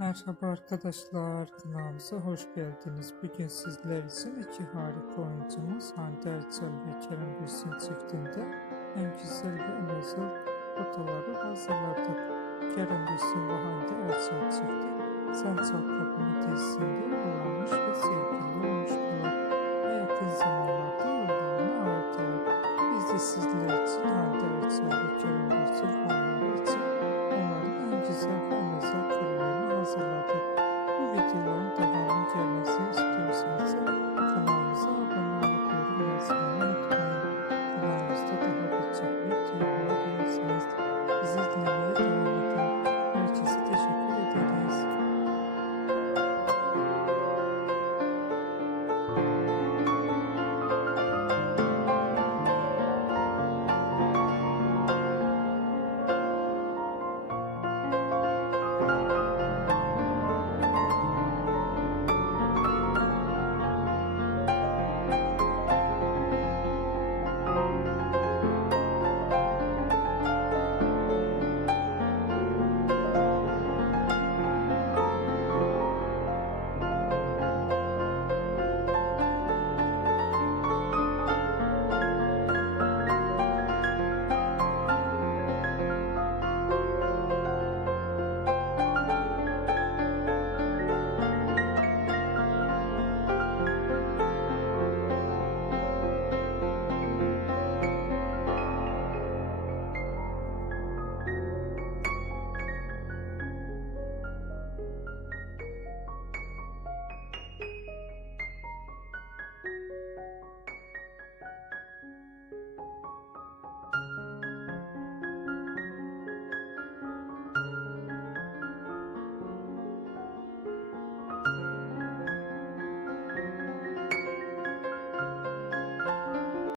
Merhaba arkadaşlar, kanalımıza hoş geldiniz. Bugün sizler için iki harika oyuncumuz Hande Erçel ve Kerem Bürsin çiftinde en güzel ve en özel fotoları hazırladık. Kerem Bürsin ve Hande Erçel çifti Sen Çal Kapımı dizisinde kullanmış ve sevgili olmuştular. Ve yakın zamanlarda yollarını ayırdılar. Biz de sizler için Hande Erçel ve Kerem Bürsin fanları için onların en güzel ve en özel karelerini